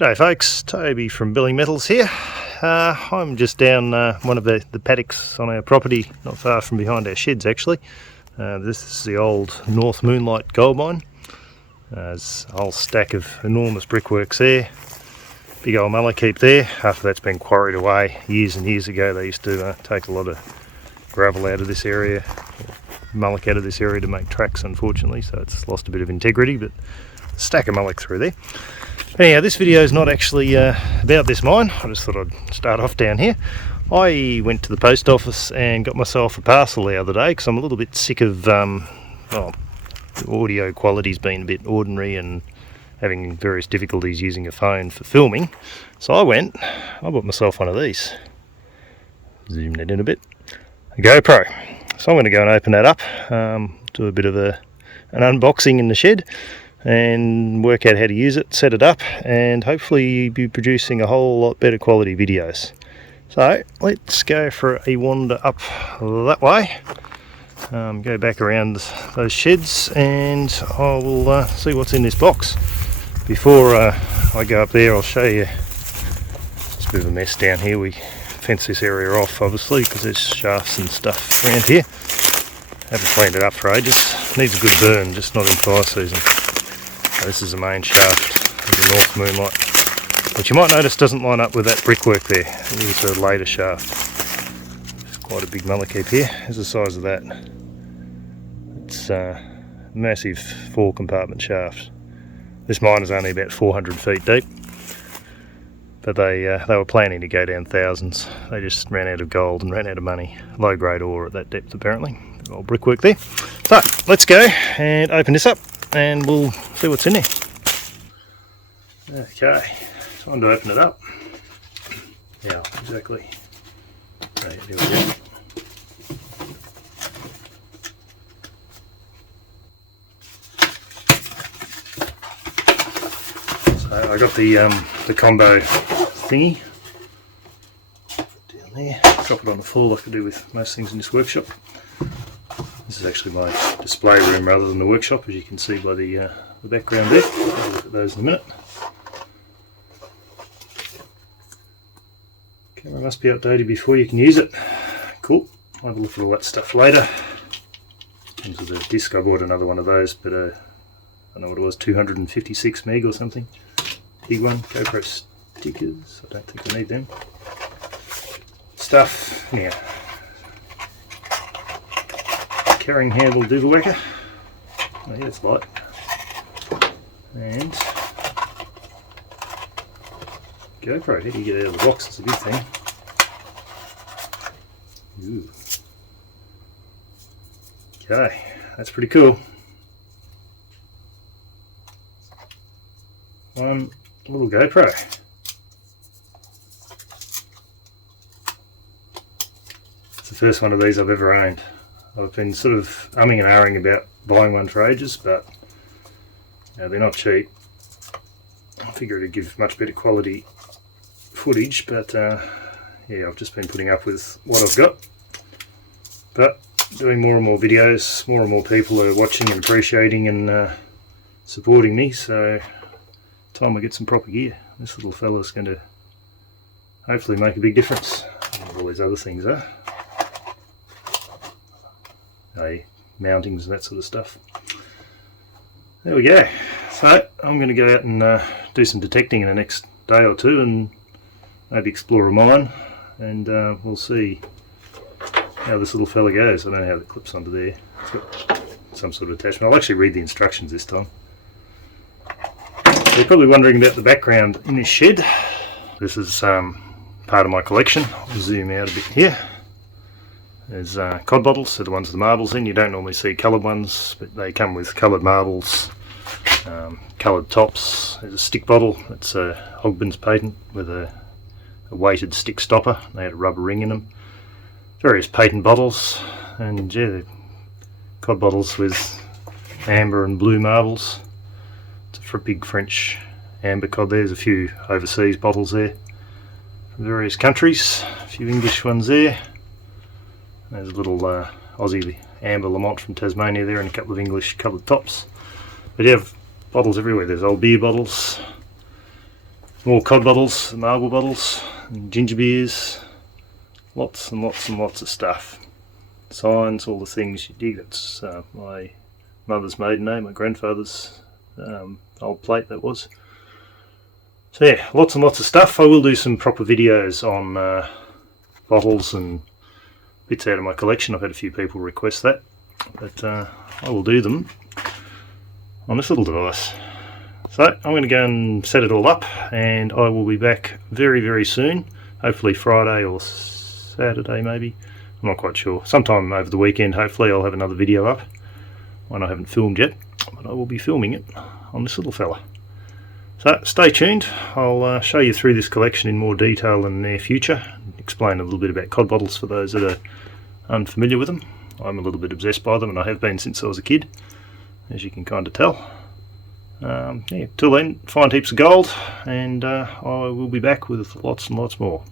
G'day folks, Toby from Billing Metals here. I'm just down one of the paddocks on our property, not far from behind our sheds actually. This is the old North Moonlight gold mine. There's a whole stack of enormous brickworks there. Big old malachite there. After that's been quarried away years and years ago, they used to take a lot of gravel out of this area, mullock out of this area to make tracks, unfortunately, so it's lost a bit of integrity, but a stack of mullock through there. Anyhow, this video is not actually about this mine. I just thought I'd start off down here. I went to the post office and got myself a parcel the other day because I'm a little bit sick of the audio quality's been a bit ordinary and having various difficulties using a phone for filming. So I bought myself one of these. Zoom that in a bit. A GoPro. So I'm going to go and open that up, do a bit of an unboxing in the shed and work out how to use it, set it up, and hopefully be producing a whole lot better quality videos. So let's go for a wander up that way, go back around those sheds, and I will see what's in this box. Before I go up there, I'll show you. It's a bit of a mess down here. We fence this area off obviously because there's shafts and stuff around here. Haven't cleaned it up for ages. Needs a good burn, just not in fire season. This is the main shaft of the North Moonlight, which you might notice doesn't line up with that brickwork there. It is a later shaft. There's quite a big malachite here. Here's the size of that. It's a massive 4-compartment shaft. This mine is only about 400 feet deep, but they were planning to go down thousands. They just ran out of gold and ran out of money. Low grade ore at that depth apparently. Old brickwork there. So let's go and open this up and we'll see what's in there. Okay, time to open it up. Yeah, exactly. Right, here we go. So I got the combo thingy down there. Drop it on the floor like I do with most things in this workshop. This is actually my display room rather than the workshop, as you can see by the background there. I'll have a look at those in a minute. Camera must be updated before you can use it. Cool. I'll have a look at all that stuff later. In terms of the disc, I bought another one of those, but I don't know what it was, 256 meg or something. Big one. GoPro stickers. I don't think I need them. Stuff. Yeah. Carrying handle doover whacker. Oh yeah, it's light. And GoPro, how do you get out of the box? It's a big thing. Ooh. Okay, that's pretty cool. One little GoPro. It's the first one of these I've ever owned. I've been sort of umming and ahhing about buying one for ages, but they're not cheap. I figure it'd give much better quality footage, but yeah, I've just been putting up with what I've got. But doing more and more videos, more and more people are watching and appreciating and supporting me, so time I get some proper gear. This little fella's going to hopefully make a big difference. All these other things are. Mountings and that sort of stuff. There we go. So I'm going to go out and do some detecting in the next day or two and maybe explore a mine, and we'll see how this little fella goes. I don't know how it clips onto there. It's got some sort of attachment. I'll actually read the instructions this time. So you're probably wondering about the background in this shed. This is part of my collection. I'll zoom out a bit here. There's cod bottles, so the ones with the marbles in. You don't normally see coloured ones, but they come with coloured marbles, coloured tops. There's a stick bottle, that's a Ogben's patent with a weighted stick stopper. They had a rubber ring in them. Various patent bottles, and yeah, the cod bottles with amber and blue marbles. It's a big French amber cod there. There's a few overseas bottles there from various countries, a few English ones there. There's a little Aussie amber Lamont from Tasmania there and a couple of English coloured tops. But you have bottles everywhere. There's old beer bottles, More cod bottles, marble bottles, and ginger beers, lots and lots and lots of stuff. Signs, all the things you dig. It's my mother's maiden name, my grandfather's old plate that was. So yeah, lots and lots of stuff. I will do some proper videos on bottles and bits out of my collection. I've had a few people request that, but I will do them on this little device. So I'm going to go and set it all up, and I will be back very, very soon. Hopefully Friday or Saturday maybe. I'm not quite sure. Sometime over the weekend hopefully I'll have another video up. One I haven't filmed yet, but I will be filming it on this little fella. So stay tuned. I'll show you through this collection in more detail in the near future. Explain a little bit about cod bottles for those that are unfamiliar with them. I'm a little bit obsessed by them, and I have been since I was a kid, as you can kind of tell. Yeah, till then, find heaps of gold, and I will be back with lots and lots more.